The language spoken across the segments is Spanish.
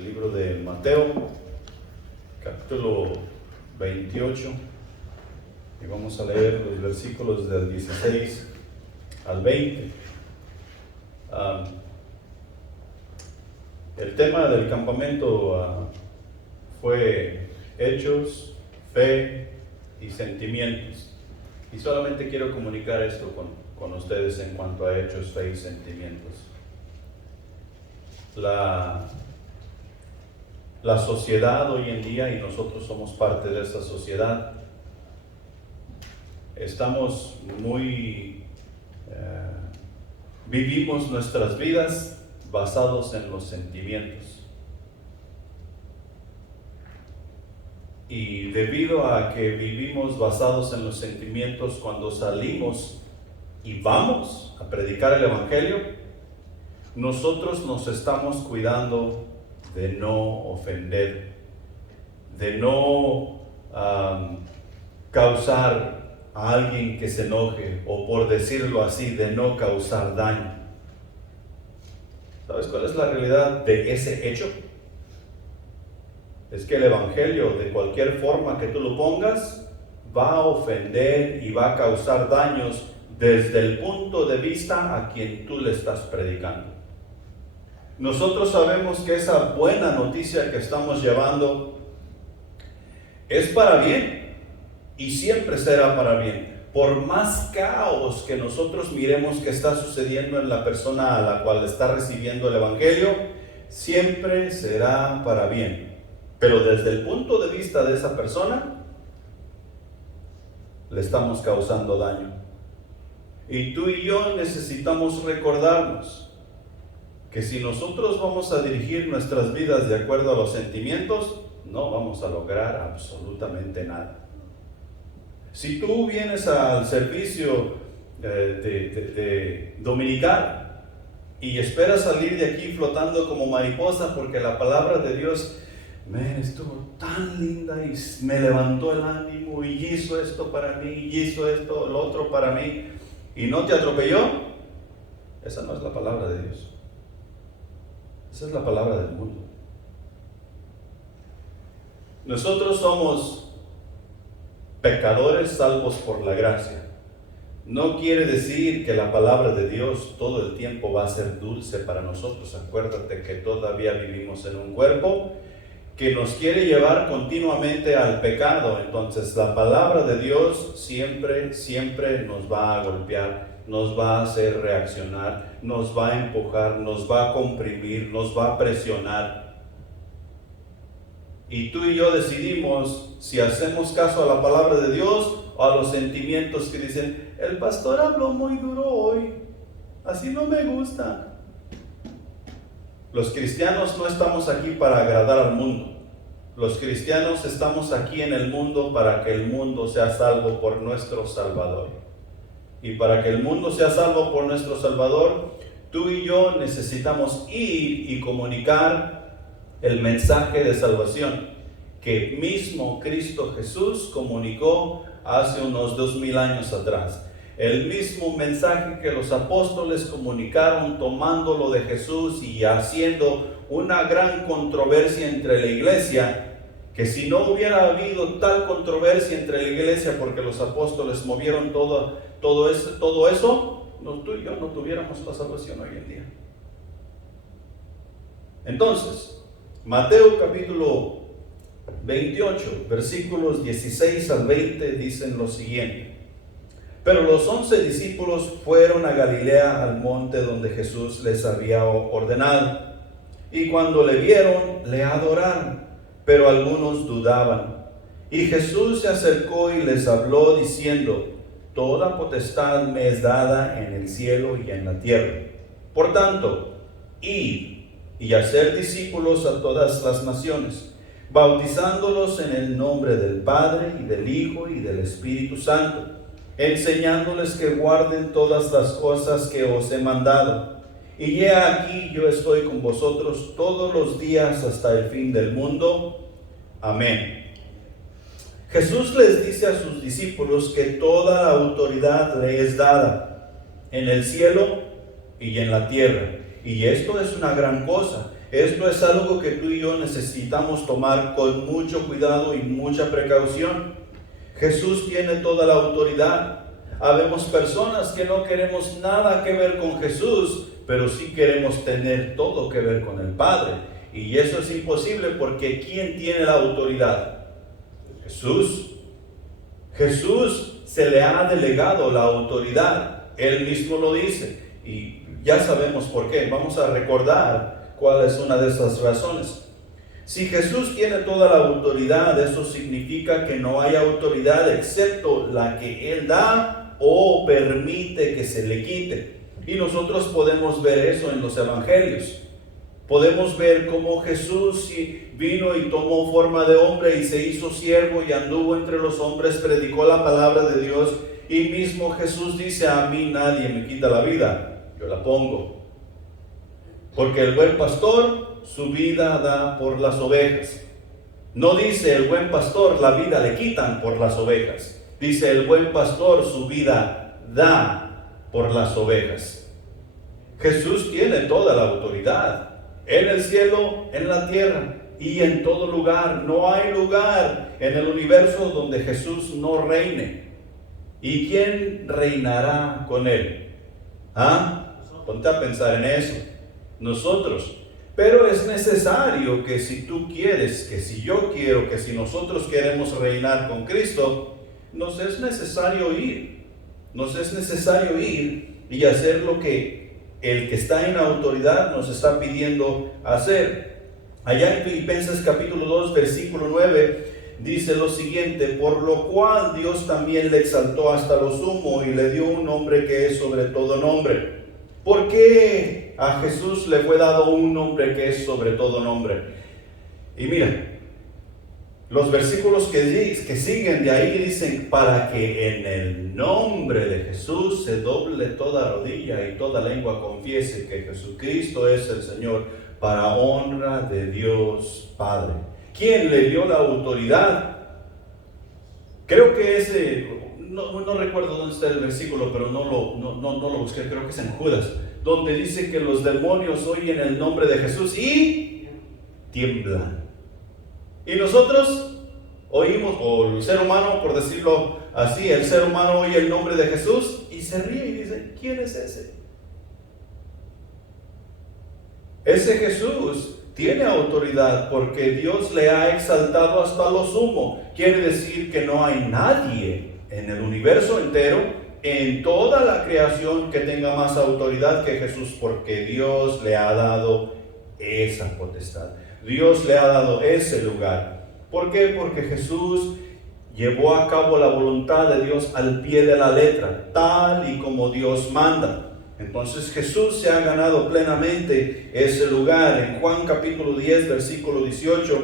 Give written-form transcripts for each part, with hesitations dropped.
El libro de Mateo, capítulo 28, y vamos a leer los versículos del 16 al 20. El tema del campamento fue hechos, fe y sentimientos. Y solamente quiero comunicar esto con ustedes en cuanto a hechos, fe y sentimientos. La sociedad hoy en día, y nosotros somos parte de esa sociedad, estamos vivimos nuestras vidas basados en los sentimientos. Y debido a que vivimos basados en los sentimientos, cuando salimos y vamos a predicar el Evangelio, nosotros nos estamos cuidando de no ofender, de no causar a alguien que se enoje, o por decirlo así, de no causar daño. ¿Sabes cuál es la realidad de ese hecho? Es que el Evangelio, de cualquier forma que tú lo pongas, va a ofender y va a causar daños desde el punto de vista a quien tú le estás predicando. Nosotros sabemos que esa buena noticia que estamos llevando es para bien y siempre será para bien. Por más caos que nosotros miremos que está sucediendo en la persona a la cual está recibiendo el Evangelio, siempre será para bien. Pero desde el punto de vista de esa persona, le estamos causando daño. Y tú y yo necesitamos recordarnos que si nosotros vamos a dirigir nuestras vidas de acuerdo a los sentimientos, no vamos a lograr absolutamente nada. Si tú vienes al servicio de dominical y esperas salir de aquí flotando como mariposa porque la palabra de Dios estuvo tan linda y me levantó el ánimo y hizo esto para mí y hizo esto, lo otro para mí, y no te atropelló, esa no es la palabra de Dios. Esa es la palabra del mundo. Nosotros somos pecadores salvos por la gracia. No quiere decir que la palabra de Dios todo el tiempo va a ser dulce para nosotros. Acuérdate que todavía vivimos en un cuerpo que nos quiere llevar continuamente al pecado. Entonces la palabra de Dios siempre nos va a golpear, nos va a hacer reaccionar, nos va a empujar, nos va a comprimir, nos va a presionar. Y tú y yo decidimos si hacemos caso a la palabra de Dios o a los sentimientos que dicen: el pastor habló muy duro hoy, así no me gusta. Los cristianos no estamos aquí para agradar al mundo. Los cristianos estamos aquí en el mundo para que el mundo sea salvo por nuestro Salvador. Y para que el mundo sea salvo por nuestro Salvador, tú y yo necesitamos ir y comunicar el mensaje de salvación que mismo Cristo Jesús comunicó hace unos 2000 años atrás. El mismo mensaje que los apóstoles comunicaron tomándolo de Jesús y haciendo una gran controversia entre la iglesia, que si no hubiera habido tal controversia entre la iglesia porque los apóstoles movieron todo eso, tú y yo no tuviéramos la salvación hoy en día. Entonces, Mateo capítulo 28, versículos 16 al 20 dicen lo siguiente: pero los 11 discípulos fueron a Galilea, al monte donde Jesús les había ordenado, y cuando le vieron, le adoraron, pero algunos dudaban. Y Jesús se acercó y les habló diciendo: toda potestad me es dada en el cielo y en la tierra. Por tanto, id y hacer discípulos a todas las naciones, bautizándolos en el nombre del Padre y del Hijo y del Espíritu Santo, enseñándoles que guarden todas las cosas que os he mandado. Y he aquí, yo estoy con vosotros todos los días hasta el fin del mundo. Amén. Jesús les dice a sus discípulos que toda la autoridad le es dada en el cielo y en la tierra. Y esto es una gran cosa, Esto es algo que tú y yo necesitamos tomar con mucho cuidado y mucha precaución. Jesús tiene toda la autoridad. Habemos personas que no queremos nada que ver con Jesús, pero sí queremos tener todo que ver con el Padre. Y eso es imposible porque ¿quién tiene la autoridad? Jesús. Jesús se le ha delegado la autoridad. Él mismo lo dice. Y ya sabemos por qué. Vamos a recordar cuál es una de esas razones. Si Jesús tiene toda la autoridad, eso significa que no hay autoridad excepto la que Él da o permite que se le quite. Y nosotros podemos ver eso en los evangelios. Podemos ver cómo Jesús vino y tomó forma de hombre y se hizo siervo y anduvo entre los hombres, predicó la palabra de Dios. Y mismo Jesús dice: a mí nadie me quita la vida, yo la pongo. Porque el buen pastor su vida da por las ovejas. No dice el buen pastor la vida le quitan por las ovejas. Dice el buen pastor su vida da por las ovejas. Jesús tiene toda la autoridad. En el cielo, en la tierra y en todo lugar. No hay lugar en el universo donde Jesús no reine. ¿Y quién reinará con Él? Ponte a pensar en eso. Nosotros. Pero es necesario que si tú quieres, que si yo quiero, que si nosotros queremos reinar con Cristo, nos es necesario ir. Nos es necesario ir y hacer lo que el que está en autoridad nos está pidiendo hacer. Allá en Filipenses capítulo 2, versículo 9, dice lo siguiente: por lo cual Dios también le exaltó hasta lo sumo y le dio un nombre que es sobre todo nombre. ¿Por qué a Jesús le fue dado un nombre que es sobre todo nombre? Y mira, los versículos que siguen de ahí dicen: para que en el nombre de Jesús se doble toda rodilla y toda lengua confiese que Jesucristo es el Señor, para honra de Dios Padre. ¿Quién le dio la autoridad? Creo que no recuerdo dónde está el versículo, pero no lo busqué. Creo que es en Judas, donde dice que los demonios oyen el nombre de Jesús y tiemblan. Y nosotros oímos, o el ser humano, por decirlo así, el ser humano oye el nombre de Jesús y se ríe y dice: ¿quién es ese? Ese Jesús tiene autoridad porque Dios le ha exaltado hasta lo sumo. Quiere decir que no hay nadie en el universo entero, en toda la creación, que tenga más autoridad que Jesús, porque Dios le ha dado esa potestad. Dios le ha dado ese lugar. ¿Por qué? Porque Jesús llevó a cabo la voluntad de Dios al pie de la letra, tal y como Dios manda. Entonces Jesús se ha ganado plenamente ese lugar. En Juan capítulo 10, versículo 18,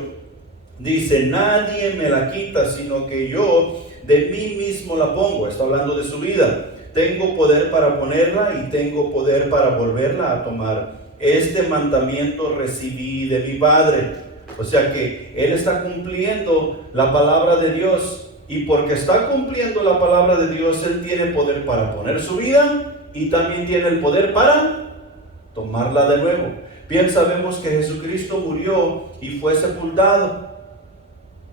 dice: nadie me la quita, sino que yo de mí mismo la pongo. Está hablando de su vida. Tengo poder para ponerla y tengo poder para volverla a tomar. Este mandamiento recibí de mi Padre. O sea que Él está cumpliendo la palabra de Dios. Y porque está cumpliendo la palabra de Dios, Él tiene poder para poner su vida y también tiene el poder para tomarla de nuevo. Bien sabemos que Jesucristo murió y fue sepultado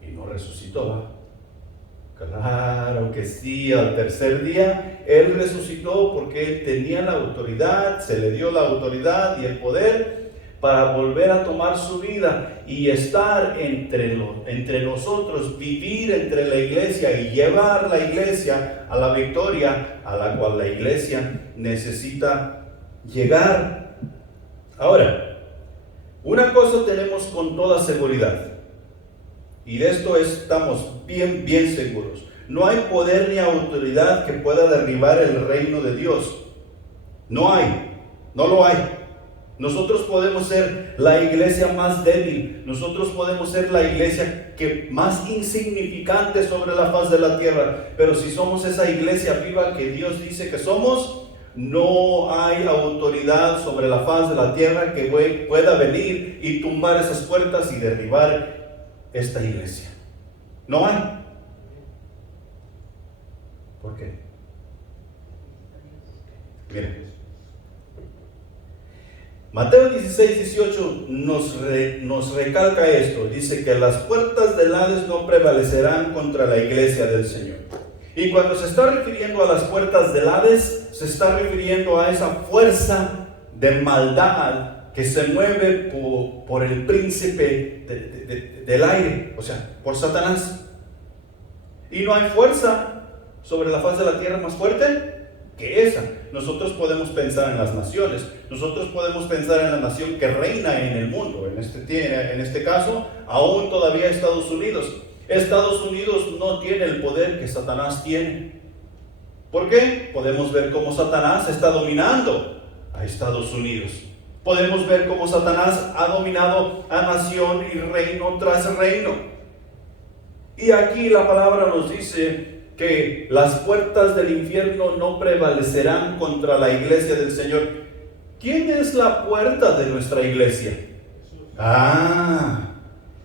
y no resucitó. Claro que sí, al tercer día Él resucitó porque Él tenía la autoridad, se le dio la autoridad y el poder para volver a tomar su vida y estar entre nosotros, vivir entre la iglesia y llevar la iglesia a la victoria a la cual la iglesia necesita llegar. Ahora, una cosa tenemos con toda seguridad, y de esto estamos bien seguros: no hay poder ni autoridad que pueda derribar el reino de Dios. No lo hay. Nosotros podemos ser la iglesia más débil, nosotros podemos ser la iglesia más insignificante sobre la faz de la tierra, pero si somos esa iglesia viva que Dios dice que somos, no hay autoridad sobre la faz de la tierra que pueda venir y tumbar esas puertas y derribar esta iglesia. No hay. ¿Por qué? Miren, Mateo 16, 18 nos recalca esto. Dice que las puertas del Hades no prevalecerán contra la iglesia del Señor. Y cuando se está refiriendo a las puertas del Hades, se está refiriendo a esa fuerza de maldad que se mueve por el príncipe del aire, o sea, por Satanás. Y no hay fuerza sobre la faz de la tierra más fuerte que esa. Nosotros podemos pensar en las naciones, nosotros podemos pensar en la nación que reina en el mundo, en este caso, aún todavía Estados Unidos. Estados Unidos no tiene el poder que Satanás tiene. ¿Por qué? Podemos ver cómo Satanás está dominando a Estados Unidos. Podemos ver cómo Satanás ha dominado a nación y reino tras reino. Y aquí la palabra nos dice que las puertas del infierno no prevalecerán contra la iglesia del Señor. ¿Quién es la puerta de nuestra iglesia?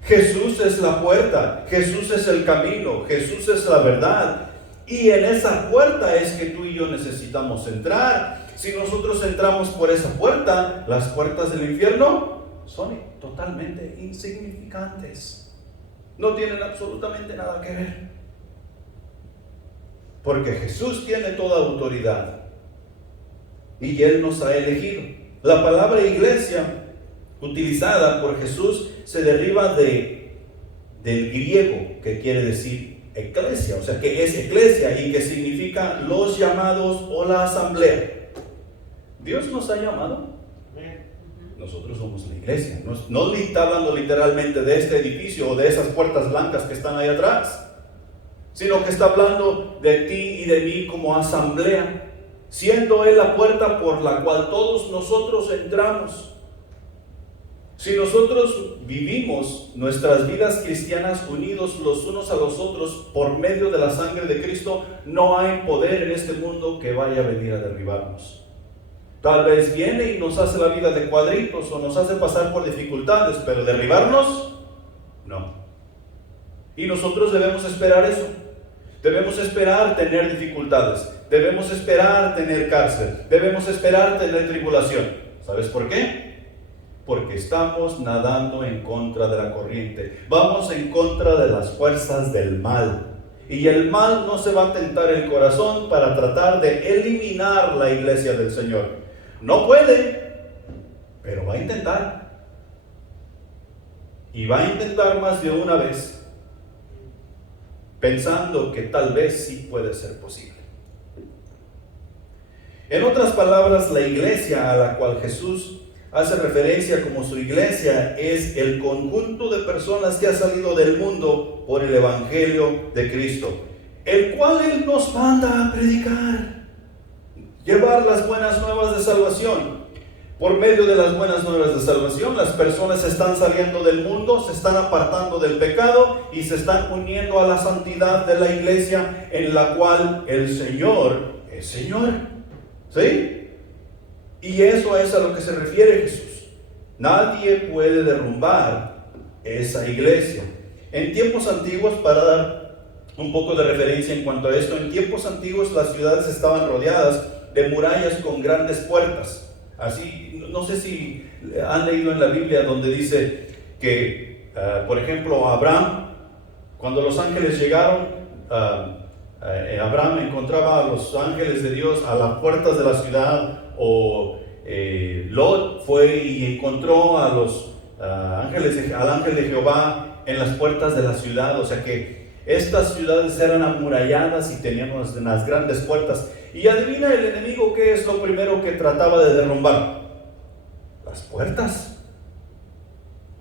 Jesús es la puerta, Jesús es el camino, Jesús es la verdad. Y en esa puerta es que tú y yo necesitamos entrar. Si nosotros entramos por esa puerta, las puertas del infierno son totalmente insignificantes. No tienen absolutamente nada que ver. Porque Jesús tiene toda autoridad y Él nos ha elegido. La palabra iglesia utilizada por Jesús se deriva del griego, que quiere decir eclesia, o sea que es eclesia y que significa los llamados o la asamblea. Dios nos ha llamado. Nosotros somos la iglesia. No está hablando literalmente de este edificio o de esas puertas blancas que están ahí atrás, sino que está hablando de ti y de mí como asamblea, siendo Él la puerta por la cual todos nosotros entramos. Si nosotros vivimos nuestras vidas cristianas unidos los unos a los otros por medio de la sangre de Cristo, no hay poder en este mundo que vaya a venir a derribarnos. Tal vez viene y nos hace la vida de cuadritos o nos hace pasar por dificultades, pero derribarnos, no. Y nosotros debemos esperar eso. Debemos esperar tener dificultades, debemos esperar tener cárcel, debemos esperar tener tribulación. ¿Sabes por qué? Porque estamos nadando en contra de la corriente, vamos en contra de las fuerzas del mal. Y el mal no se va a tentar el corazón para tratar de eliminar la iglesia del Señor. No puede, pero va a intentar. Y va a intentar más de una vez, pensando que tal vez sí puede ser posible. En otras palabras, la iglesia a la cual Jesús hace referencia como su iglesia es el conjunto de personas que ha salido del mundo por el evangelio de Cristo, el cual Él nos manda a predicar, llevar las buenas nuevas de salvación. Por medio de las buenas nuevas de salvación, las personas están saliendo del mundo, se están apartando del pecado y se están uniendo a la santidad de la iglesia en la cual el Señor es Señor. ¿Sí? Y eso es a lo que se refiere Jesús. Nadie puede derrumbar esa iglesia. En tiempos antiguos, para dar un poco de referencia en cuanto a esto, en tiempos antiguos las ciudades estaban rodeadas de murallas con grandes puertas. Así, no sé si han leído en la Biblia donde dice que, por ejemplo, Abraham, cuando los ángeles llegaron, Abraham encontraba a los ángeles de Dios a las puertas de la ciudad, o Lot fue y encontró a los al ángel de Jehová en las puertas de la ciudad. O sea que estas ciudades eran amuralladas y tenían unas grandes puertas. Y adivina el enemigo qué es lo primero que trataba de derrumbar: las puertas.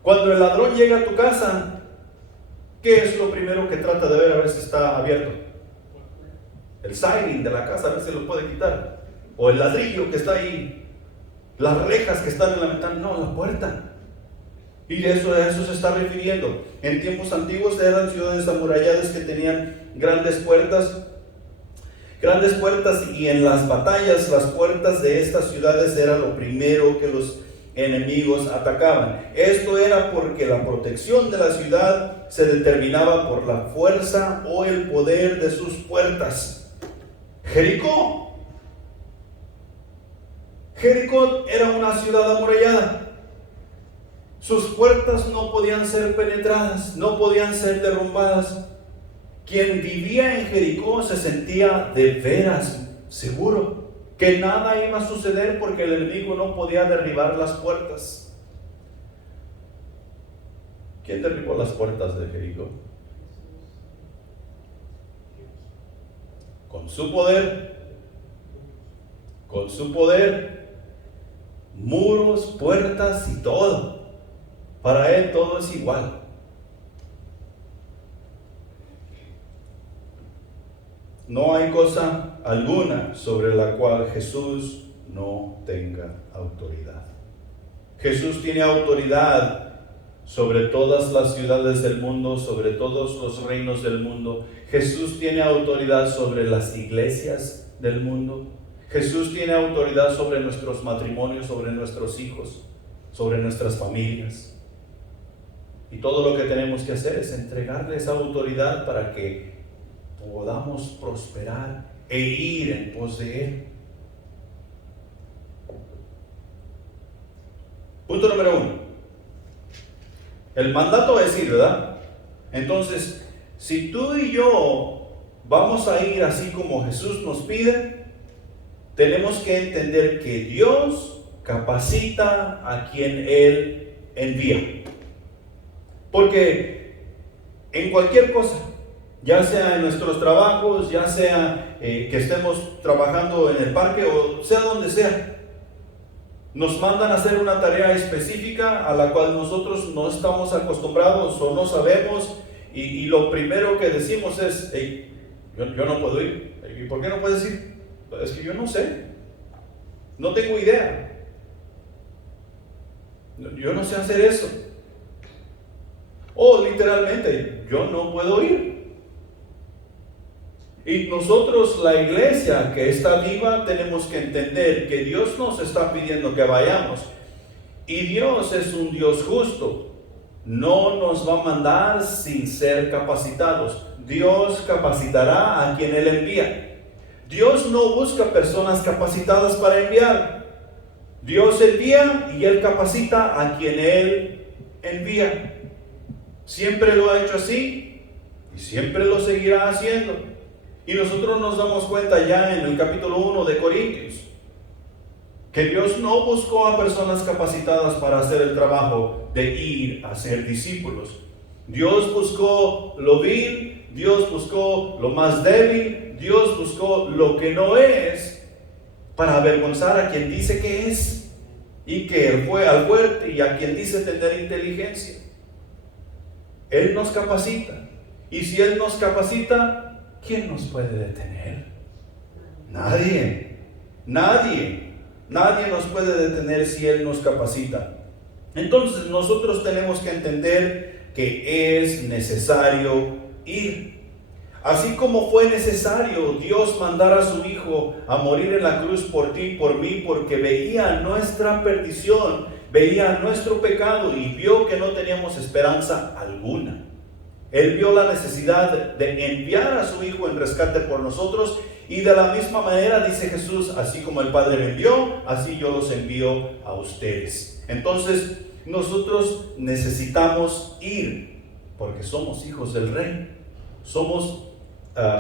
Cuando el ladrón llega a tu casa, ¿qué es lo primero que trata de ver a ver si está abierto? El siding de la casa, a ver si lo puede quitar, o el ladrillo que está ahí, las rejas que están en la ventana. No, la puerta. Y a eso se está refiriendo. En tiempos antiguos eran ciudades amuralladas que tenían grandes puertas, y en las batallas las puertas de estas ciudades era lo primero que los enemigos atacaban. Esto era porque la protección de la ciudad se determinaba por la fuerza o el poder de sus puertas. Jericó Jericó era una ciudad amurallada. Sus puertas no podían ser penetradas, no podían ser derrumbadas. Quien vivía en Jericó se sentía de veras seguro que nada iba a suceder porque el enemigo no podía derribar las puertas. ¿Quién derribó las puertas de Jericó? Con su poder, muros, puertas y todo. Para él todo es igual. No hay cosa alguna sobre la cual Jesús no tenga autoridad. Jesús tiene autoridad sobre todas las ciudades del mundo, sobre todos los reinos del mundo. Jesús tiene autoridad sobre las iglesias del mundo. Jesús tiene autoridad sobre nuestros matrimonios, sobre nuestros hijos, sobre nuestras familias. Y todo lo que tenemos que hacer es entregarle esa autoridad para que podamos prosperar e ir en pos de Él. Punto número 1. El mandato es ir, ¿verdad? Entonces, si tú y yo vamos a ir así como Jesús nos pide, tenemos que entender que Dios capacita a quien Él envía. Porque en cualquier cosa, ya sea en nuestros trabajos, ya sea que estemos trabajando en el parque o sea donde sea, nos mandan a hacer una tarea específica a la cual nosotros no estamos acostumbrados o no sabemos, y lo primero que decimos es: hey, yo no puedo ir. ¿Y por qué no puedes ir? Es que yo no sé, no tengo idea, yo no sé hacer eso. O literalmente, yo no puedo ir. Y nosotros, la iglesia que está viva, tenemos que entender que Dios nos está pidiendo que vayamos. Y Dios es un Dios justo. No nos va a mandar sin ser capacitados. Dios capacitará a quien Él envía. Dios no busca personas capacitadas para enviar. Dios envía y Él capacita a quien Él envía. Siempre lo ha hecho así y siempre lo seguirá haciendo. Y nosotros nos damos cuenta ya en el capítulo 1 de Corintios que Dios no buscó a personas capacitadas para hacer el trabajo de ir a ser discípulos. Dios buscó lo vil, Dios buscó lo más débil, Dios buscó lo que no es para avergonzar a quien dice que es, y que fue al fuerte y a quien dice tener inteligencia. Él nos capacita, y si Él nos capacita, ¿quién nos puede detener? Nadie nos puede detener si Él nos capacita. Entonces nosotros tenemos que entender que es necesario ir. Así como fue necesario Dios mandar a su Hijo a morir en la cruz por ti y por mí, porque veía nuestra perdición, veía nuestro pecado y vio que no teníamos esperanza alguna. Él vio la necesidad de enviar a su Hijo en rescate por nosotros, y de la misma manera dice Jesús: así como el Padre me envió, así yo los envío a ustedes. Entonces nosotros necesitamos ir, porque somos hijos del Rey, somos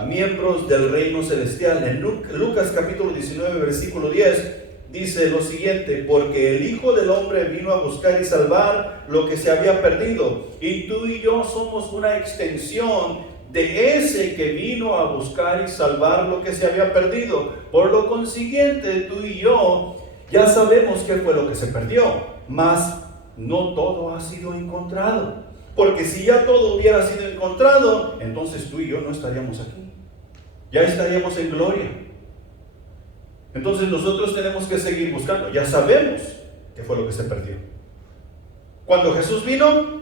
miembros del reino celestial. En Lucas capítulo 19 versículo 10 dice lo siguiente: porque el Hijo del Hombre vino a buscar y salvar lo que se había perdido, y tú y yo somos una extensión de ese que vino a buscar y salvar lo que se había perdido. Por lo consiguiente, tú y yo ya sabemos qué fue lo que se perdió, mas no todo ha sido encontrado. Porque si ya todo hubiera sido encontrado, entonces tú y yo no estaríamos aquí, ya estaríamos en gloria. Entonces nosotros tenemos que seguir buscando. Ya sabemos qué fue lo que se perdió. Cuando Jesús vino,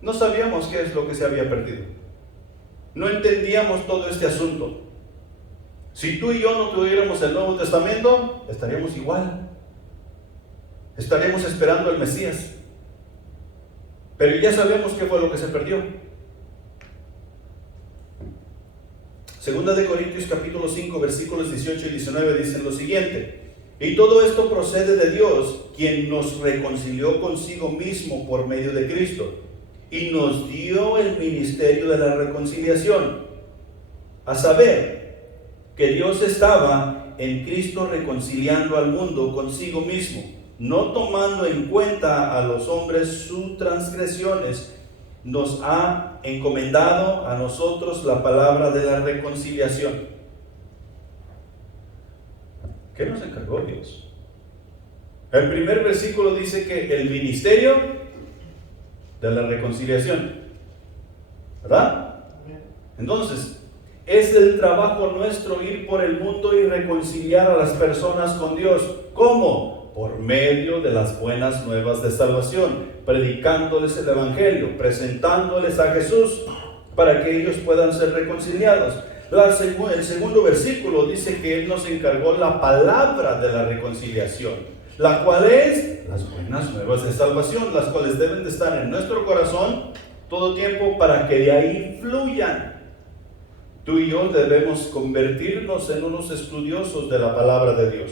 no sabíamos qué es lo que se había perdido. No entendíamos todo este asunto. Si tú y yo no tuviéramos el Nuevo Testamento, estaríamos igual. Estaríamos esperando al Mesías. Pero ya sabemos qué fue lo que se perdió. Segunda de Corintios capítulo 5 versículos 18 y 19 dicen lo siguiente: Y todo esto procede de Dios, quien nos reconcilió consigo mismo por medio de Cristo y nos dio el ministerio de la reconciliación. A saber, que Dios estaba en Cristo reconciliando al mundo consigo mismo, no tomando en cuenta a los hombres sus transgresiones. Nos ha encomendado a nosotros la palabra de la reconciliación. ¿Qué nos encargó Dios? El primer versículo dice que el ministerio de la reconciliación, ¿verdad? Entonces, es el trabajo nuestro ir por el mundo y reconciliar a las personas con Dios. ¿Cómo? Por medio de las buenas nuevas de salvación, predicándoles el Evangelio, presentándoles a Jesús para que ellos puedan ser reconciliados. El segundo versículo dice que Él nos encargó la palabra de la reconciliación, la cual es las buenas nuevas de salvación, las cuales deben de estar en nuestro corazón todo tiempo para que de ahí fluyan. Tú y yo debemos convertirnos en unos estudiosos de la palabra de Dios.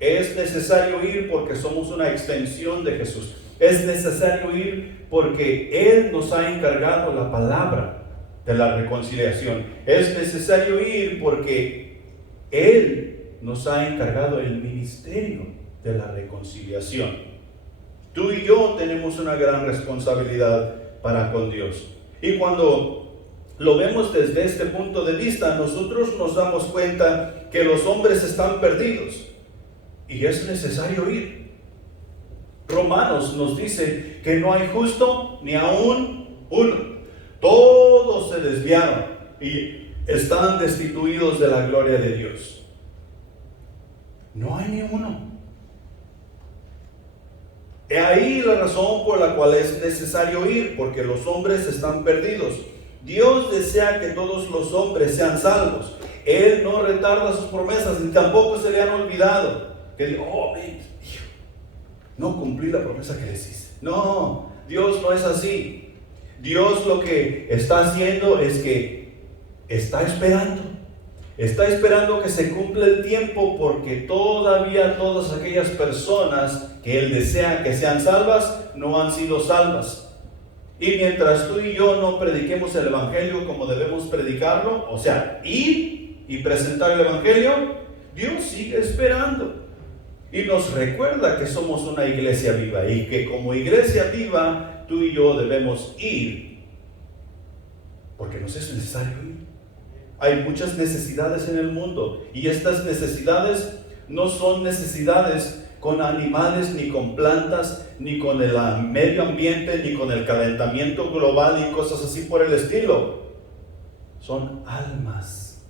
Es necesario ir porque somos una extensión de Jesús. Es necesario ir porque Él nos ha encargado la palabra de la reconciliación. Es necesario ir porque Él nos ha encargado el ministerio de la reconciliación. Tú y yo tenemos una gran responsabilidad para con Dios. Y cuando lo vemos desde este punto de vista, nosotros nos damos cuenta que los hombres están perdidos y es necesario ir. Romanos nos dice que no hay justo ni aún uno. Todos se desviaron y están destituidos de la gloria de Dios. No hay ni uno. He ahí la razón por la cual es necesario ir, porque los hombres están perdidos. Dios desea que todos los hombres sean salvos. Él no retarda sus promesas, ni tampoco se le han olvidado. Que digo, no cumplí la promesa que les hice. No, Dios no es así. Dios lo que está haciendo es que está esperando que se cumpla el tiempo, porque todavía todas aquellas personas que Él desea que sean salvas no han sido salvas. Y mientras tú y yo no prediquemos el Evangelio como debemos predicarlo, o sea, ir y presentar el Evangelio, Dios sigue esperando. Y nos recuerda que somos una iglesia viva y que como iglesia viva tú y yo debemos ir porque nos es necesario ir. Hay muchas necesidades en el mundo y estas necesidades no son necesidades con animales, ni con plantas, ni con el medio ambiente, ni con el calentamiento global y cosas así por el estilo. Son almas.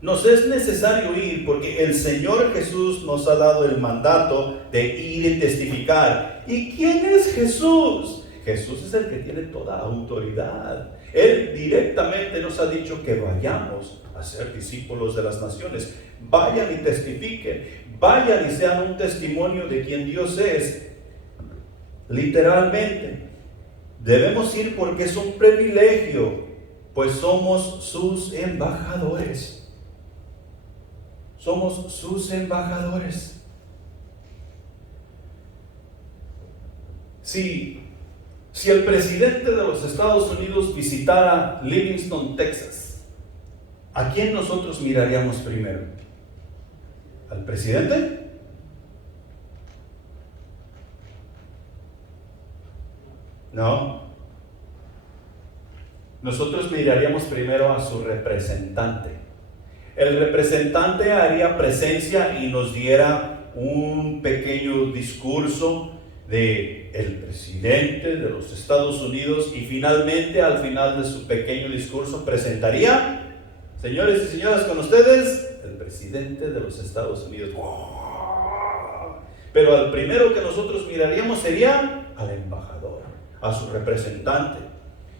Nos es necesario ir porque el Señor Jesús nos ha dado el mandato de ir y testificar. ¿Y quién es Jesús? Jesús es el que tiene toda autoridad. Él directamente nos ha dicho que vayamos a ser discípulos de las naciones. Vayan y testifiquen. Vayan y sean un testimonio de quien Dios es. Literalmente. Debemos ir porque es un privilegio, pues somos sus embajadores. Somos sus embajadores. Si el presidente de los Estados Unidos visitara Livingston, Texas, ¿a quién nosotros miraríamos primero? ¿Al presidente? No. Nosotros miraríamos primero a su representante. El representante haría presencia y nos diera un pequeño discurso de el presidente de los Estados Unidos, y finalmente al final de su pequeño discurso presentaría: señores y señoras, con ustedes el presidente de los Estados Unidos. Pero al primero que nosotros miraríamos sería al embajador, a su representante,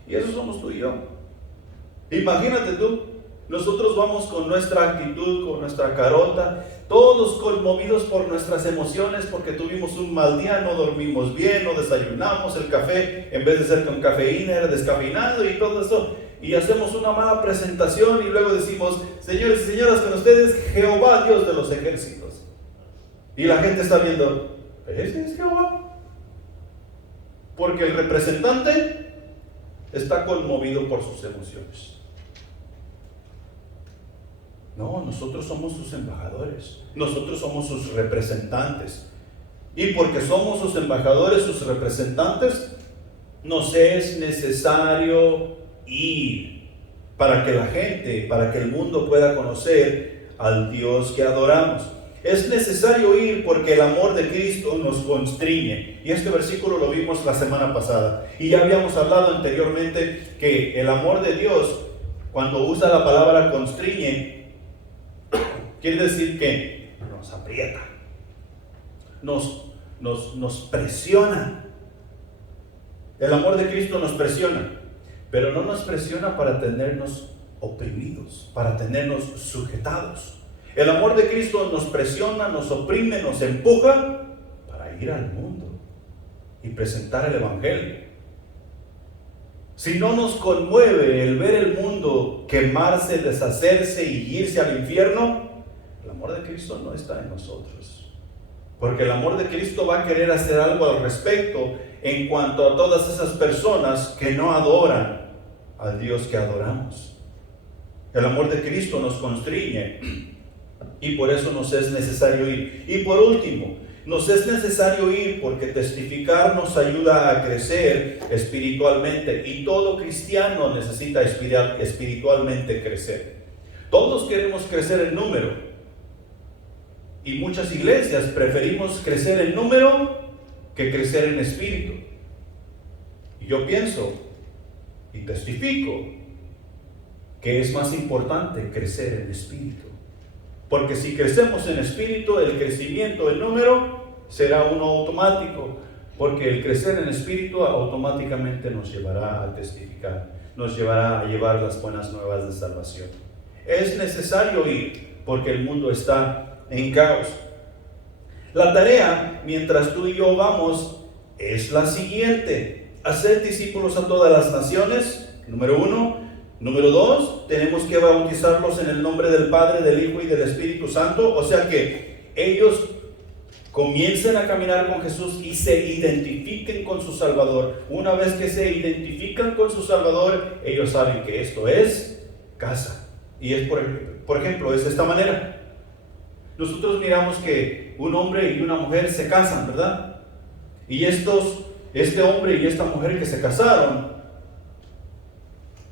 y eso somos tú y yo. Imagínate tú, nosotros vamos con nuestra actitud, con nuestra carota, todos conmovidos por nuestras emociones porque tuvimos un mal día, no dormimos bien, no desayunamos, el café en vez de ser con cafeína era descafeinado y todo eso. y hacemos una mala presentación y luego decimos, señores y señoras, con ustedes Jehová, Dios de los ejércitos. Y la gente está viendo, ¿ese es Jehová? Porque el representante está conmovido por sus emociones. No, nosotros somos sus embajadores, nosotros somos sus representantes. Y porque somos sus embajadores, sus representantes, nos es necesario ir para que la gente, para que el mundo pueda conocer al Dios que adoramos. Es necesario ir porque el amor de Cristo nos constriñe. Y este versículo lo vimos la semana pasada. Y ya habíamos hablado anteriormente que el amor de Dios, cuando usa la palabra constriñe, quiere decir que nos aprieta, nos presiona. El amor de Cristo nos presiona, pero no nos presiona para tenernos oprimidos, para tenernos sujetados. El amor de Cristo nos presiona, nos oprime, nos empuja para ir al mundo y presentar el Evangelio. Si no nos conmueve el ver el mundo quemarse, deshacerse y irse al infierno, el amor de Cristo no está en nosotros. Porque el amor de Cristo va a querer hacer algo al respecto en cuanto a todas esas personas que no adoran al Dios que adoramos. El amor de Cristo nos constriñe y por eso nos es necesario ir. Y por último, nos es necesario ir porque testificar nos ayuda a crecer espiritualmente, y todo cristiano necesita espiritualmente crecer. Todos queremos crecer en número. Y muchas iglesias preferimos crecer en número que crecer en espíritu. Y yo pienso y testifico que es más importante crecer en espíritu. Porque si crecemos en espíritu, el crecimiento en número será uno automático. Porque el crecer en espíritu automáticamente nos llevará a testificar, nos llevará a llevar las buenas nuevas de salvación. Es necesario ir porque el mundo está en caos. La tarea, mientras tú y yo vamos, es la siguiente: hacer discípulos a todas las naciones, número 1. Número 2, tenemos que bautizarlos en el nombre del Padre, del Hijo y del Espíritu Santo. O sea que ellos comiencen a caminar con Jesús y se identifiquen con su Salvador. Una vez que se identifican con su Salvador, ellos saben que esto es casa. Y es por ejemplo, es de esta manera. Nosotros miramos que un hombre y una mujer se casan, ¿verdad? Y este hombre y esta mujer que se casaron,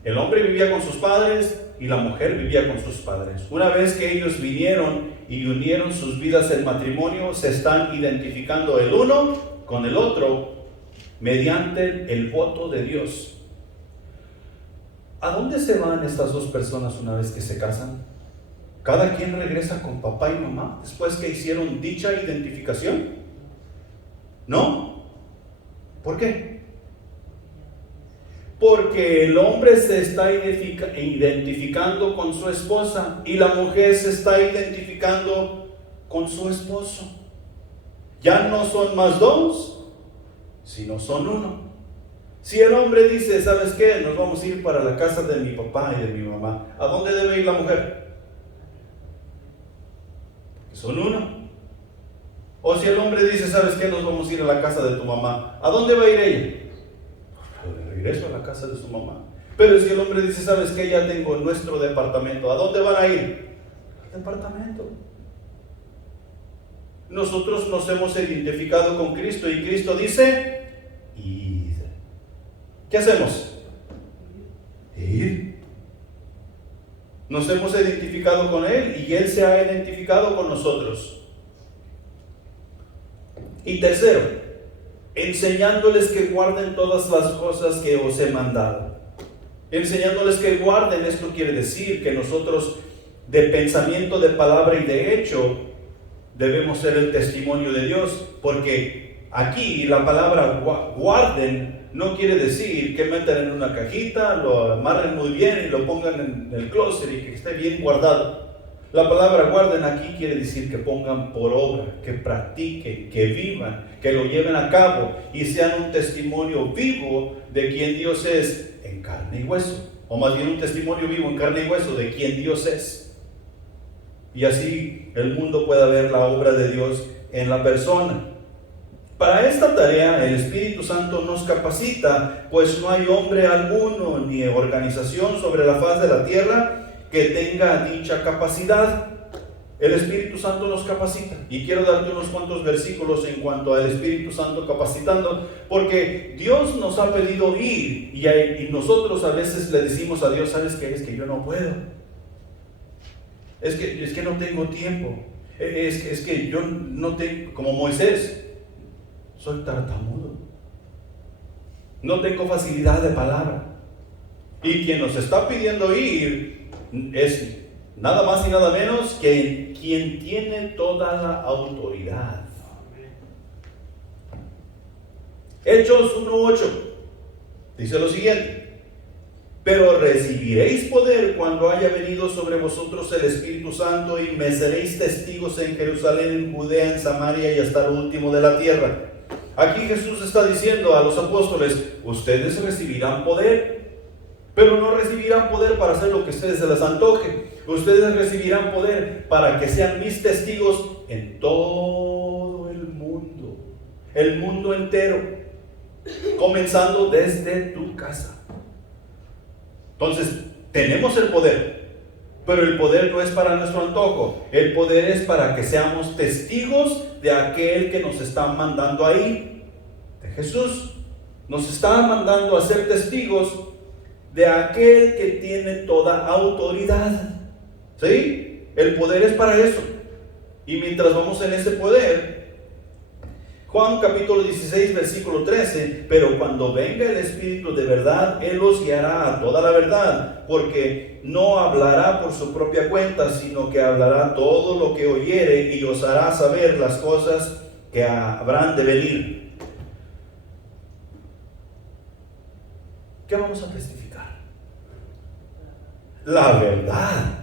el hombre vivía con sus padres y la mujer vivía con sus padres. Una vez que ellos vinieron y unieron sus vidas en matrimonio, se están identificando el uno con el otro mediante el voto de Dios. ¿A dónde se van estas dos personas una vez que se casan? ¿Cada quien regresa con papá y mamá después que hicieron dicha identificación? ¿No? ¿Por qué? Porque el hombre se está identificando con su esposa y la mujer se está identificando con su esposo. Ya no son más dos, sino son uno. Si el hombre dice, ¿sabes qué? Nos vamos a ir para la casa de mi papá y de mi mamá, ¿a dónde debe ir la mujer? Son uno. O si el hombre dice, ¿sabes qué? Nos vamos a ir a la casa de tu mamá, ¿a dónde va a ir ella? De regreso a la casa de su mamá. Pero si el hombre dice, ¿sabes qué? Ya tengo nuestro departamento, ¿a dónde van a ir? Al departamento. Nosotros nos hemos identificado con Cristo y Cristo dice, id. ¿Qué hacemos? Ir. Nos hemos identificado con Él y Él se ha identificado con nosotros. Y tercero, enseñándoles que guarden todas las cosas que os he mandado. Enseñándoles que guarden, esto quiere decir que nosotros, de pensamiento, de palabra y de hecho, debemos ser el testimonio de Dios, porque aquí la palabra guarden no quiere decir que metan en una cajita, lo amarren muy bien y lo pongan en el closet y que esté bien guardado. La palabra guarden aquí quiere decir que pongan por obra, que practiquen, que vivan, que lo lleven a cabo y sean un testimonio vivo de quien Dios es en carne y hueso. o más bien un testimonio vivo en carne y hueso de quién Dios es. Y así el mundo pueda ver la obra de Dios en la persona. Para esta tarea el Espíritu Santo nos capacita, pues no hay hombre alguno ni organización sobre la faz de la tierra que tenga dicha capacidad. El Espíritu Santo nos capacita. Y quiero darte unos cuantos versículos en cuanto al Espíritu Santo capacitando, porque Dios nos ha pedido ir y nosotros a veces le decimos a Dios, ¿sabes qué? Es que yo no puedo. Es que no tengo tiempo. Es que yo no tengo, como Moisés, soy tartamudo. No tengo facilidad de palabra. Y quien nos está pidiendo ir es nada más y nada menos que quien tiene toda la autoridad. Hechos 1:8 dice lo siguiente: pero recibiréis poder cuando haya venido sobre vosotros el Espíritu Santo, y me seréis testigos en Jerusalén, en Judea, en Samaria y hasta lo último de la tierra. Aquí Jesús está diciendo a los apóstoles: ustedes recibirán poder, pero no recibirán poder para hacer lo que a ustedes se les antoje. Ustedes recibirán poder para que sean mis testigos en todo el mundo entero, comenzando desde tu casa. Entonces, tenemos el poder, pero el poder no es para nuestro antojo. El poder es para que seamos testigos de aquel que nos está mandando ahí, de Jesús. Nos está mandando a ser testigos de aquel que tiene toda autoridad. ¿Sí? El poder es para eso. Y mientras vamos en ese poder, Juan capítulo 16 versículo 13: pero cuando venga el Espíritu de verdad, Él os guiará a toda la verdad, porque no hablará por su propia cuenta, sino que hablará todo lo que oyere, y os hará saber las cosas que habrán de venir. ¿Qué vamos a testificar? La verdad.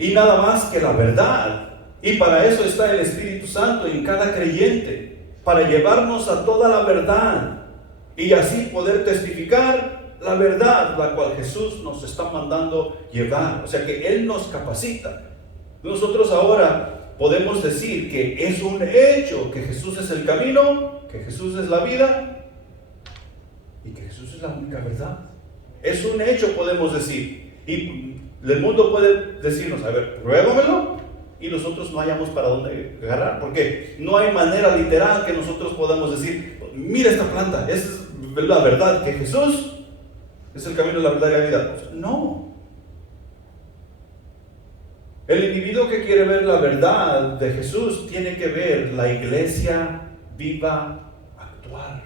Y nada más que la verdad. Y para eso está el Espíritu Santo en cada creyente, para llevarnos a toda la verdad y así poder testificar la verdad, la cual Jesús nos está mandando llevar. O sea que Él nos capacita. Nosotros ahora podemos decir que es un hecho que Jesús es el camino, que Jesús es la vida y que Jesús es la única verdad. Es un hecho, podemos decir. Y el mundo puede decirnos: a ver, pruébamelo. Y nosotros no hayamos para dónde agarrar, porque no hay manera literal que nosotros podamos decir: mira esta planta, esa es la verdad, que Jesús es el camino, la verdad y la vida. O sea, no. El individuo que quiere ver la verdad de Jesús tiene que ver la iglesia viva, actuar,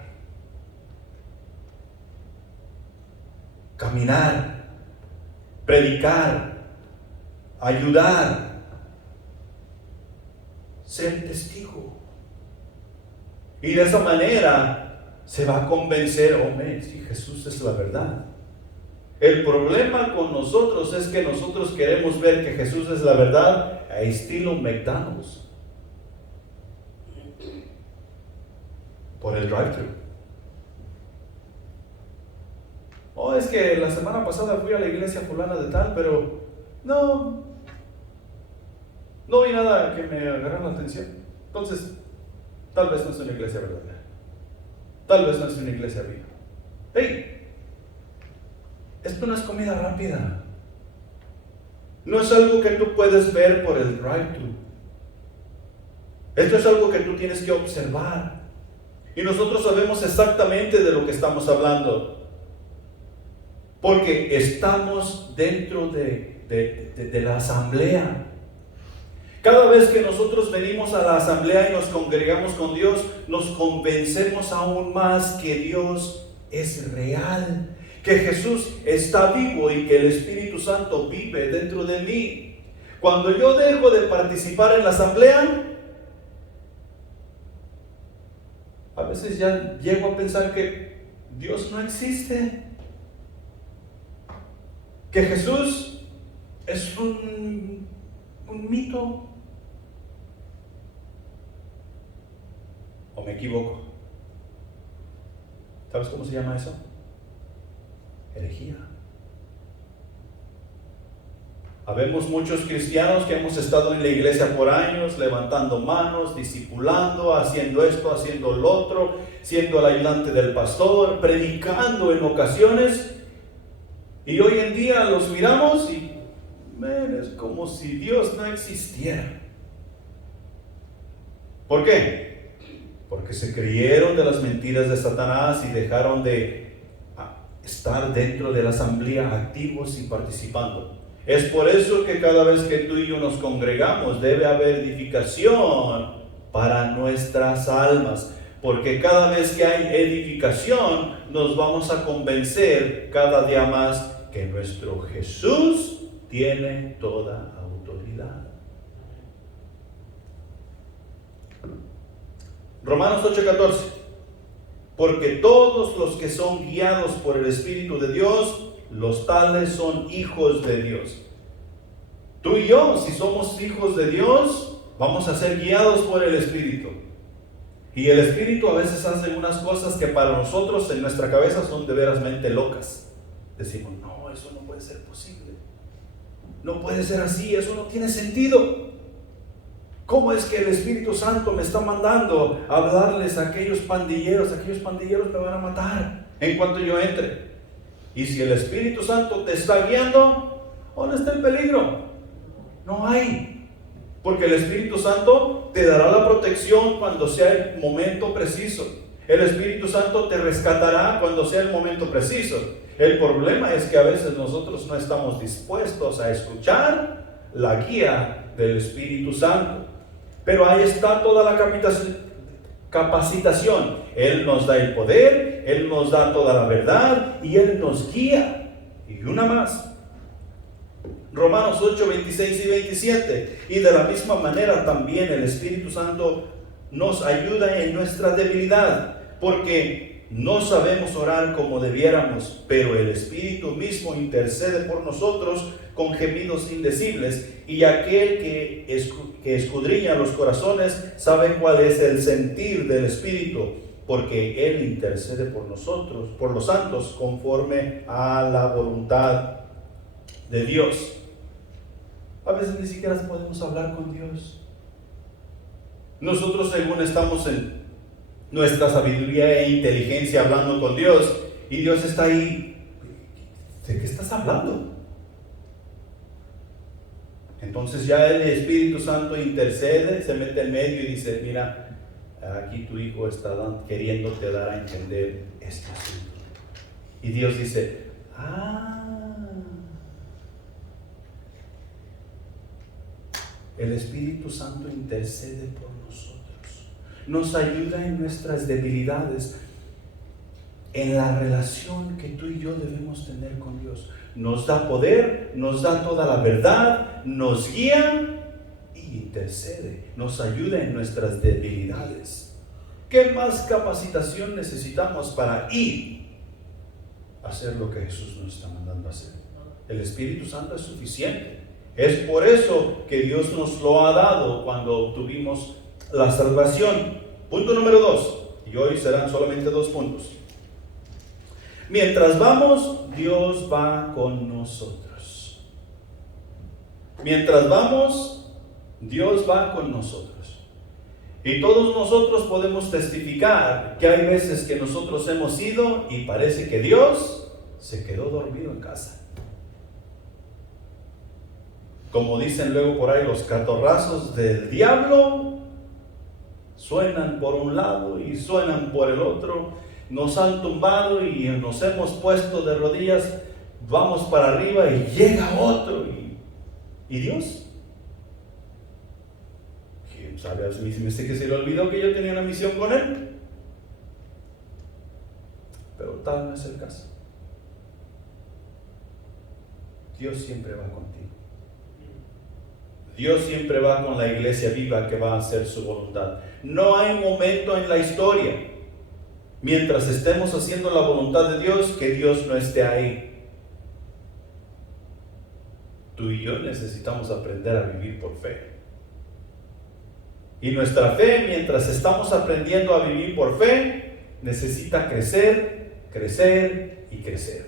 caminar, predicar, ayudar, ser testigo. Y de esa manera se va a convencer: hombre, si Jesús es la verdad. El problema con nosotros es que nosotros queremos ver que Jesús es la verdad a estilo McDonald's, por el drive-thru. Oh, es que la semana pasada fui a la iglesia fulana de tal, pero no vi nada que me agarrara la atención. Entonces, tal vez no es una iglesia verdadera. Tal vez no es una iglesia viva. ¡Hey! Esto no es comida rápida. No es algo que tú puedes ver por el drive-thru. Esto es algo que tú tienes que observar. Y nosotros sabemos exactamente de lo que estamos hablando, porque estamos dentro de la asamblea. Cada vez que nosotros venimos a la asamblea y nos congregamos con Dios, nos convencemos aún más que Dios es real, que Jesús está vivo y que el Espíritu Santo vive dentro de mí. Cuando yo dejo de participar en la asamblea, a veces ya llego a pensar que Dios no existe, que Jesús es un mito. ¿O me equivoco? ¿Sabes cómo se llama eso? Herejía. Habemos muchos cristianos que hemos estado en la iglesia por años, levantando manos, discipulando, haciendo esto, haciendo lo otro, siendo el ayudante del pastor, predicando en ocasiones. Y hoy en día los miramos y es como si Dios no existiera. ¿Por qué? Porque se creyeron de las mentiras de Satanás y dejaron de estar dentro de la asamblea activos y participando. Es por eso que cada vez que tú y yo nos congregamos debe haber edificación para nuestras almas, porque cada vez que hay edificación nos vamos a convencer cada día más que nuestro Jesús tiene toda autoridad. Romanos 8:14. Porque todos los que son guiados por el Espíritu de Dios, los tales son hijos de Dios. Tú y yo, si somos hijos de Dios, vamos a ser guiados por el Espíritu. Y el Espíritu a veces hace unas cosas que para nosotros en nuestra cabeza son de verasmente locas. Decimos, no, eso no puede ser posible. No puede ser así, eso no tiene sentido. ¿Cómo es que el Espíritu Santo me está mandando a hablarles a aquellos pandilleros? Aquellos pandilleros me van a matar en cuanto yo entre. Y si el Espíritu Santo te está guiando, ¿dónde está el peligro? No hay. Porque el Espíritu Santo te dará la protección cuando sea el momento preciso. El Espíritu Santo te rescatará cuando sea el momento preciso. El problema es que a veces nosotros no estamos dispuestos a escuchar la guía del Espíritu Santo. Pero ahí está toda la capacitación. Él nos da el poder, Él nos da toda la verdad y Él nos guía. Y una más. Romanos 8, 26 y 27. Y de la misma manera también el Espíritu Santo nos ayuda en nuestra debilidad, porque no sabemos orar como debiéramos, pero el Espíritu mismo intercede por nosotros con gemidos indecibles, y aquel que escudriña los corazones sabe cuál es el sentir del Espíritu, porque Él intercede por nosotros, por los santos, conforme a la voluntad de Dios. A veces ni siquiera podemos hablar con Dios. Nosotros, según estamos en nuestra sabiduría e inteligencia hablando con Dios, y Dios está ahí. ¿De qué estás hablando? Entonces ya el Espíritu Santo intercede, se mete en medio y dice, mira, aquí tu hijo está queriéndote dar a entender este asunto. Y Dios dice, el Espíritu Santo intercede por nosotros, nos ayuda en nuestras debilidades, en la relación que tú y yo debemos tener con Dios. Nos da poder, nos da toda la verdad, nos guía y intercede, nos ayuda en nuestras debilidades. ¿Qué más capacitación necesitamos para ir a hacer lo que Jesús nos está mandando a hacer? El Espíritu Santo es suficiente. Es por eso que Dios nos lo ha dado cuando obtuvimos la salvación. Punto número 2, y hoy serán solamente 2 puntos. Mientras vamos, Dios va con nosotros. Mientras vamos, Dios va con nosotros. Y todos nosotros podemos testificar que hay veces que nosotros hemos ido y parece que Dios se quedó dormido en casa. Como dicen luego por ahí, los catorrazos del diablo suenan por un lado y suenan por el otro. Nos han tumbado y nos hemos puesto de rodillas, vamos para arriba y llega otro. ¿Y Dios? ¿Quién sabe? A mí se me dice que se le olvidó que yo tenía una misión con Él. Pero tal no es el caso. Dios siempre va contigo. Dios siempre va con la iglesia viva que va a hacer su voluntad. No hay momento en la historia, mientras estemos haciendo la voluntad de Dios, que Dios no esté ahí. Tú y yo necesitamos aprender a vivir por fe. Y nuestra fe, mientras estamos aprendiendo a vivir por fe, necesita crecer, crecer y crecer.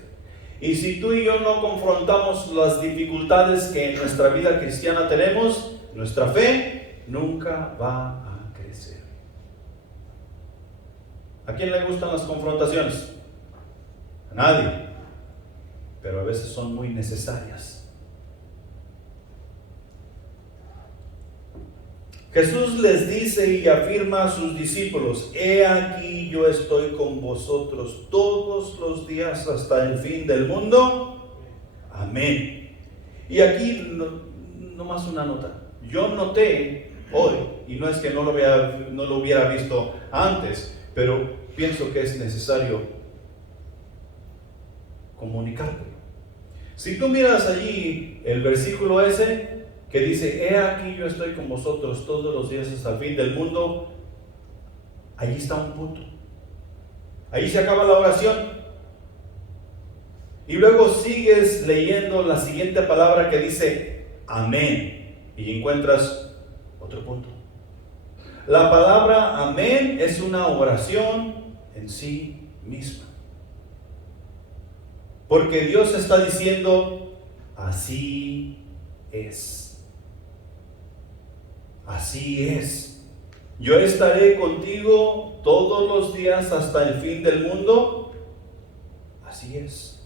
Y si tú y yo no confrontamos las dificultades que en nuestra vida cristiana tenemos, nuestra fe nunca va a crecer. ¿A quién le gustan las confrontaciones? A nadie. Pero a veces son muy necesarias. Jesús les dice y afirma a sus discípulos: he aquí yo estoy con vosotros todos los días hasta el fin del mundo. Amén. Y aquí nomás una nota. Yo noté hoy, y no es que no lo hubiera visto antes, pero pienso que es necesario comunicártelo. Si tú miras allí el versículo ese que dice: he aquí yo estoy con vosotros todos los días hasta el fin del mundo, allí está un punto. Ahí se acaba la oración. Y luego sigues leyendo la siguiente palabra que dice amén, y encuentras otro punto. La palabra amén es una oración en sí misma, porque Dios está diciendo: así es. Así es. Yo estaré contigo todos los días hasta el fin del mundo. Así es.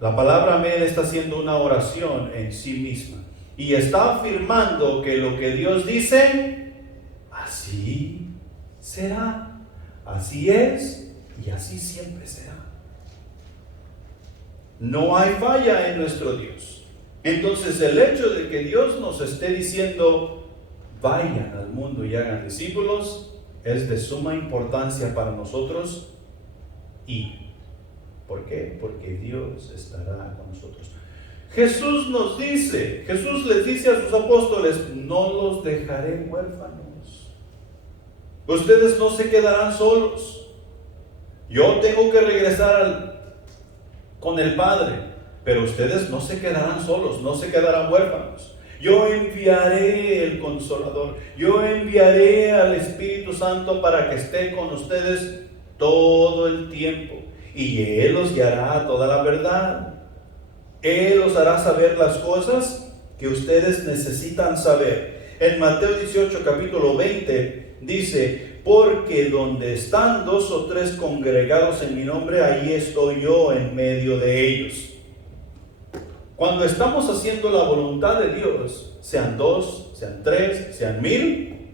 La palabra amén está haciendo una oración en sí misma y está afirmando que lo que Dios dice, así será, así es y así siempre será. No hay falla en nuestro Dios. Entonces el hecho de que Dios nos esté diciendo: vayan al mundo y hagan discípulos, es de suma importancia para nosotros. ¿Y por qué? Porque Dios estará con nosotros. Jesús les dice a sus apóstoles: no los dejaré huérfanos. Ustedes no se quedarán solos. Yo tengo que regresar con el Padre, pero ustedes no se quedarán solos, no se quedarán huérfanos. Yo enviaré el Consolador, yo enviaré al Espíritu Santo para que esté con ustedes todo el tiempo. Y Él los guiará a toda la verdad. Él os hará saber las cosas que ustedes necesitan saber. En Mateo 18, capítulo 20, dice: porque donde están 2 o 3 congregados en mi nombre, ahí estoy yo en medio de ellos. Cuando estamos haciendo la voluntad de Dios, sean 2, sean 3, sean 1000,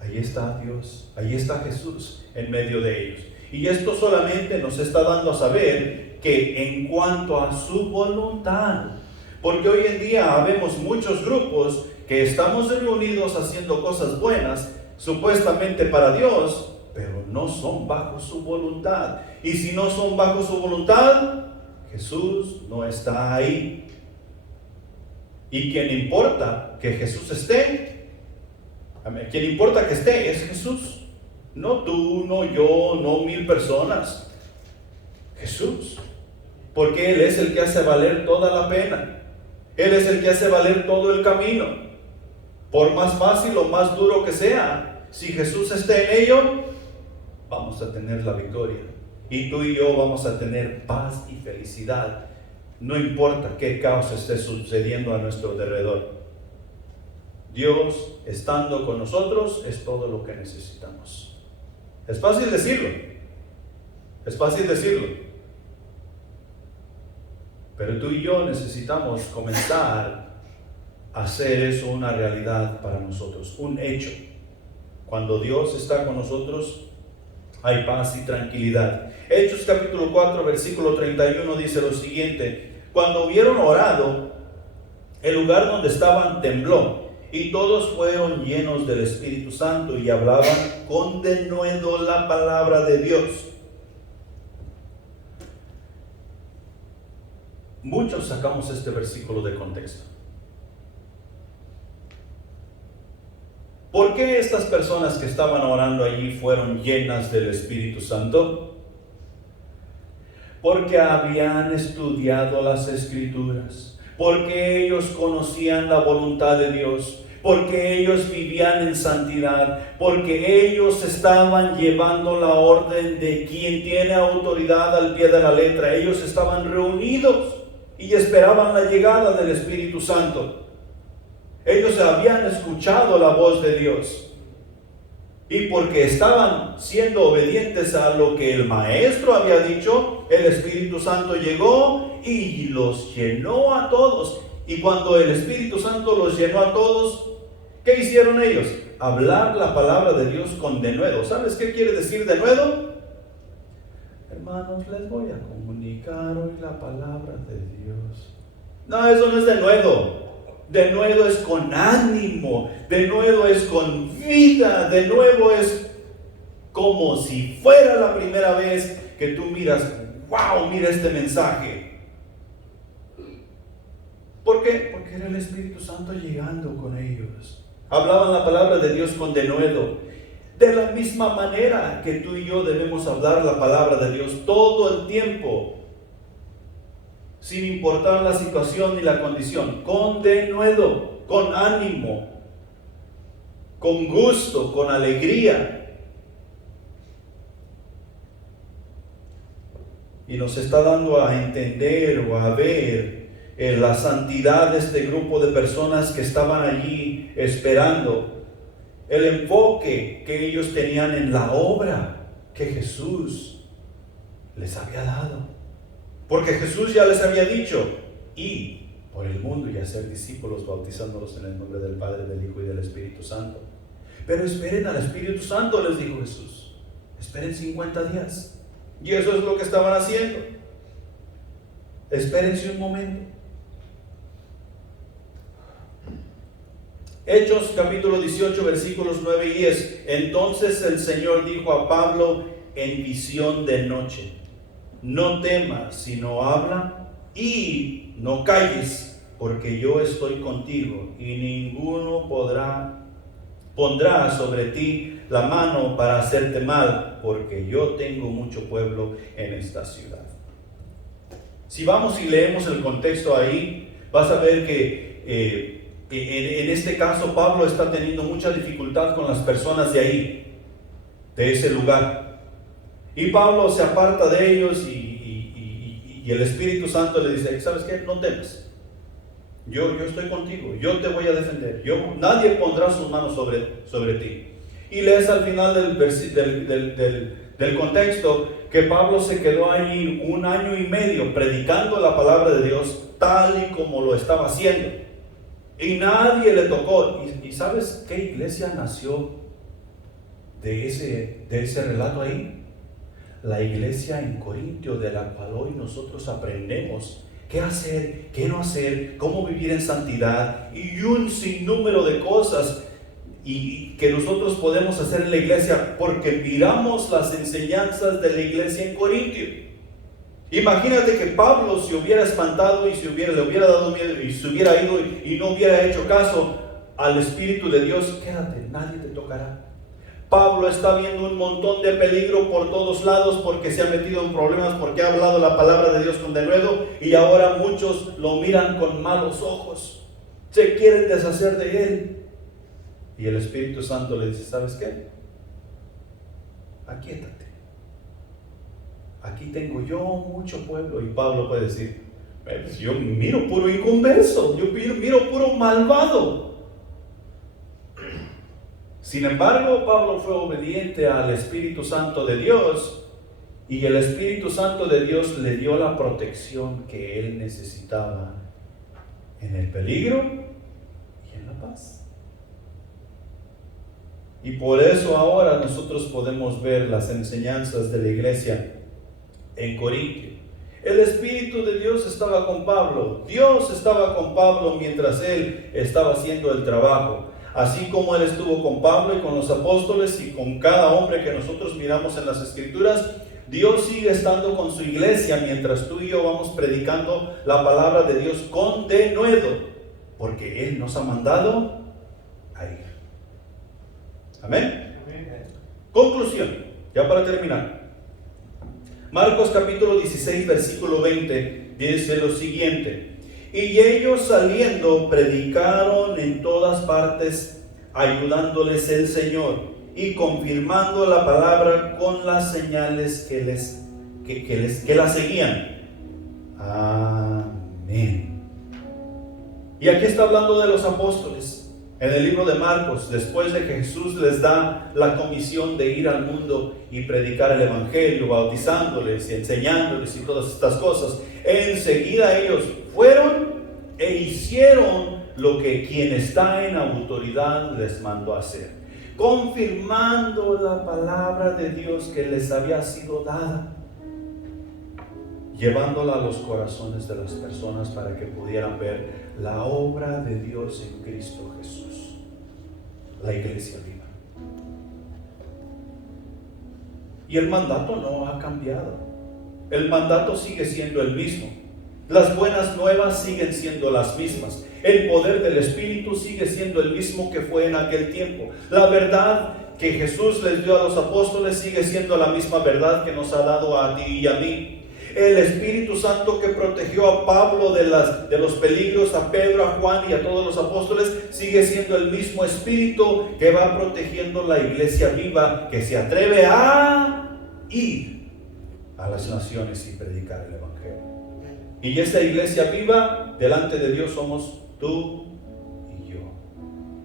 ahí está Dios, ahí está Jesús en medio de ellos. Y esto solamente nos está dando a saber que en cuanto a su voluntad, porque hoy en día habemos muchos grupos que estamos reunidos haciendo cosas buenas, supuestamente para Dios, pero no son bajo su voluntad. Y si no son bajo su voluntad, Jesús no está ahí. Y quien importa que Jesús esté, quien importa que esté es Jesús. No tú, no yo, no 1000 personas. Jesús. Porque Él es el que hace valer toda la pena. Él es el que hace valer todo el camino. Por más fácil o más duro que sea, si Jesús está en ello, vamos a tener la victoria. Y tú y yo vamos a tener paz y felicidad. No importa qué caos esté sucediendo a nuestro alrededor. Dios estando con nosotros es todo lo que necesitamos. Es fácil decirlo. Es fácil decirlo. Pero tú y yo necesitamos comenzar a hacer eso una realidad para nosotros, un hecho. Cuando Dios está con nosotros, hay paz y tranquilidad. Hechos capítulo 4, versículo 31 dice lo siguiente: cuando hubieron orado, el lugar donde estaban tembló, y todos fueron llenos del Espíritu Santo y hablaban con denuedo la palabra de Dios. Muchos sacamos este versículo de contexto. ¿Por qué estas personas que estaban orando allí fueron llenas del Espíritu Santo? Porque habían estudiado las Escrituras, porque ellos conocían la voluntad de Dios, porque ellos vivían en santidad, porque ellos estaban llevando la orden de quien tiene autoridad al pie de la letra. Ellos estaban reunidos y esperaban la llegada del Espíritu Santo. Ellos habían escuchado la voz de Dios. Y porque estaban siendo obedientes a lo que el maestro había dicho, el Espíritu Santo llegó y los llenó a todos. Y cuando el Espíritu Santo los llenó a todos, ¿qué hicieron ellos? Hablar la palabra de Dios con denuedo. ¿Sabes qué quiere decir denuedo? Hermanos, les voy a comunicar hoy la palabra de Dios. No, eso no es denuedo. Denuedo es con ánimo, denuedo es con vida, denuedo es como si fuera la primera vez que tú miras, wow, mira este mensaje. ¿Por qué? Porque era el Espíritu Santo llegando con ellos. Hablaban la palabra de Dios con denuedo. De la misma manera que tú y yo debemos hablar la palabra de Dios todo el tiempo, sin importar la situación ni la condición, con denuedo, con ánimo, con gusto, con alegría. Y nos está dando a entender o a ver la santidad de este grupo de personas que estaban allí esperando, el enfoque que ellos tenían en la obra que Jesús les había dado. Porque Jesús ya les había dicho, y por el mundo y hacer discípulos, bautizándolos en el nombre del Padre, del Hijo y del Espíritu Santo. Pero esperen al Espíritu Santo, les dijo Jesús. Esperen 50 días. Y eso es lo que estaban haciendo. Espérense un momento. Hechos capítulo 18 versículos 9 y 10. Entonces el Señor dijo a Pablo en visión de noche: no temas, sino habla y no calles, porque yo estoy contigo y ninguno pondrá sobre ti la mano para hacerte mal, porque yo tengo mucho pueblo en esta ciudad. Si vamos y leemos el contexto ahí, vas a ver que en este caso Pablo está teniendo mucha dificultad con las personas de ahí, de ese lugar. Y Pablo se aparta de ellos y el Espíritu Santo le dice: ¿sabes qué? No temas. Yo estoy contigo, yo te voy a defender. Nadie pondrá sus manos sobre ti. Y lees al final del contexto que Pablo se quedó allí 1 año y medio predicando la palabra de Dios tal y como lo estaba haciendo. Y nadie le tocó. ¿Y sabes qué iglesia nació de ese relato ahí? La iglesia en Corintio, de la cual hoy nosotros aprendemos qué hacer, qué no hacer, cómo vivir en santidad y un sinnúmero de cosas y que nosotros podemos hacer en la iglesia porque miramos las enseñanzas de la iglesia en Corintio. Imagínate que Pablo se hubiera espantado y le hubiera dado miedo y se hubiera ido y no hubiera hecho caso al Espíritu de Dios. Quédate, nadie te tocará. Pablo está viendo un montón de peligro por todos lados porque se ha metido en problemas, porque ha hablado la palabra de Dios con denuedo y ahora muchos lo miran con malos ojos, se quieren deshacer de él. Y el Espíritu Santo le dice: ¿sabes qué? Aquíétate. Aquí tengo yo mucho pueblo. Y Pablo puede decir: pues yo miro puro inconverso, yo miro puro malvado. Sin embargo, Pablo fue obediente al Espíritu Santo de Dios y el Espíritu Santo de Dios le dio la protección que él necesitaba en el peligro y en la paz. Y por eso ahora nosotros podemos ver las enseñanzas de la iglesia en Corintio. El Espíritu de Dios estaba con Pablo. Dios estaba con Pablo mientras él estaba haciendo el trabajo. Así como él estuvo con Pablo y con los apóstoles y con cada hombre que nosotros miramos en las Escrituras, Dios sigue estando con su iglesia mientras tú y yo vamos predicando la palabra de Dios con denuedo, porque Él nos ha mandado a ir. Amén. Conclusión, ya para terminar. Marcos capítulo 16 versículo 20 dice lo siguiente: Y ellos saliendo predicaron en todas partes, ayudándoles el Señor y confirmando la palabra con las señales que la seguían. Amén. Y aquí está hablando de los apóstoles. En el libro de Marcos, después de que Jesús les da la comisión de ir al mundo y predicar el evangelio, bautizándoles y enseñándoles y todas estas cosas, enseguida ellos fueron e hicieron lo que quien está en autoridad les mandó hacer, confirmando la palabra de Dios que les había sido dada, llevándola a los corazones de las personas para que pudieran ver la obra de Dios en Cristo Jesús, la iglesia viva. Y el mandato no ha cambiado. El mandato sigue siendo el mismo. Las buenas nuevas siguen siendo las mismas. El poder del Espíritu sigue siendo el mismo que fue en aquel tiempo. La verdad que Jesús les dio a los apóstoles sigue siendo la misma verdad que nos ha dado a ti y a mí. El Espíritu Santo que protegió a Pablo de los peligros, a Pedro, a Juan y a todos los apóstoles, sigue siendo el mismo Espíritu que va protegiendo la iglesia viva, que se atreve a ir a las naciones y predicar el Evangelio. Y esta iglesia viva delante de Dios somos tú y yo.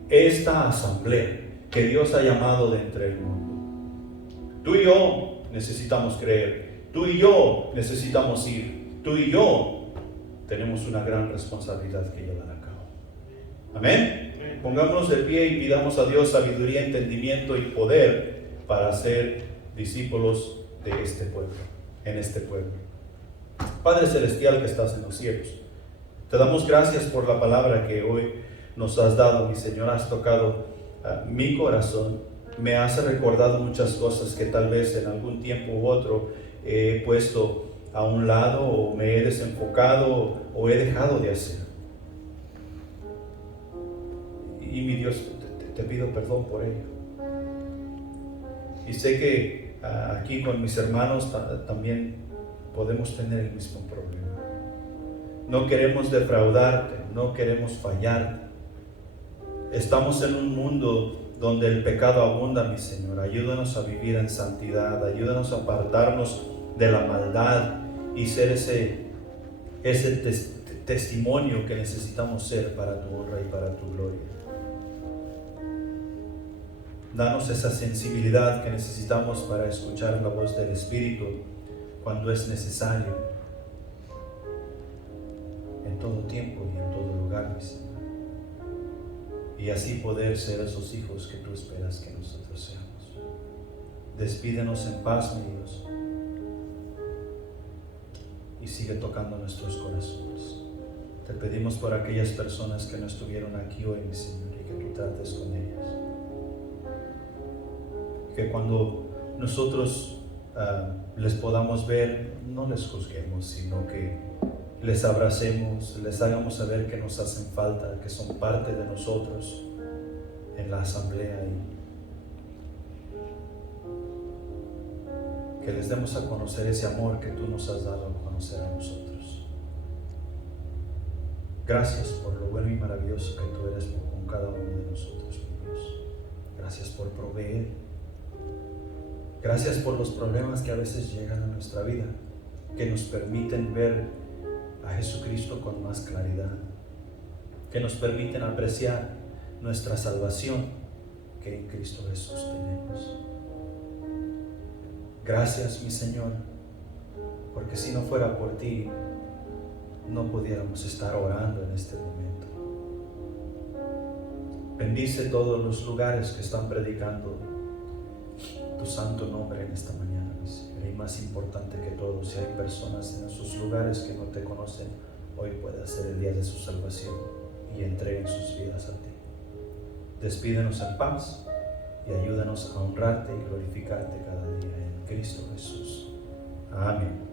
Esta asamblea que Dios ha llamado de entre el mundo. Tú y yo necesitamos creer. Tú y yo necesitamos ir. Tú y yo tenemos una gran responsabilidad que llevar a cabo. Amén. Pongámonos de pie y pidamos a Dios sabiduría, entendimiento y poder para ser discípulos de este pueblo, en este pueblo. Padre Celestial que estás en los cielos, te damos gracias por la palabra que hoy nos has dado, mi Señor. Has tocado mi corazón, me has recordado muchas cosas que tal vez en algún tiempo u otro he puesto a un lado o me he desenfocado o he dejado de hacer. Y mi Dios, te pido perdón por ello. Y sé que aquí con mis hermanos también podemos tener el mismo problema. No queremos defraudarte, no queremos fallarte. Estamos en un mundo donde el pecado abunda, mi Señor. Ayúdanos a vivir en santidad, ayúdanos a apartarnos de la maldad y ser ese testimonio que necesitamos ser para tu honra y para tu gloria. Danos esa sensibilidad que necesitamos para escuchar la voz del Espíritu cuando es necesario, en todo tiempo y en todo lugar, mi Señor. Y así poder ser esos hijos que tú esperas que nosotros seamos. Despídenos en paz, mi Dios, y sigue tocando nuestros corazones. Te pedimos por aquellas personas que no estuvieron aquí hoy, mi Señor, y que tú trates con ellas. Que cuando nosotros les podamos ver, no les juzguemos, sino que les abracemos, les hagamos saber que nos hacen falta, que son parte de nosotros en la asamblea, y que les demos a conocer ese amor que tú nos has dado a conocer a nosotros. Gracias por lo bueno y maravilloso que tú eres con cada uno de nosotros, mi Dios. Gracias por proveer. Gracias por los problemas que a veces llegan a nuestra vida, que nos permiten ver a Jesucristo con más claridad, que nos permiten apreciar nuestra salvación que en Cristo Jesús tenemos. Gracias, mi Señor, porque si no fuera por ti, no pudiéramos estar orando en este momento. Bendice todos los lugares que están predicando tu santo nombre en esta mañana, mi Señor. Y más importante que todo, si hay personas en esos lugares que no te conocen, hoy pueda ser el día de su salvación y entreguen sus vidas a ti. Despídenos en paz y ayúdanos a honrarte y glorificarte cada día en Cristo Jesús. Amén.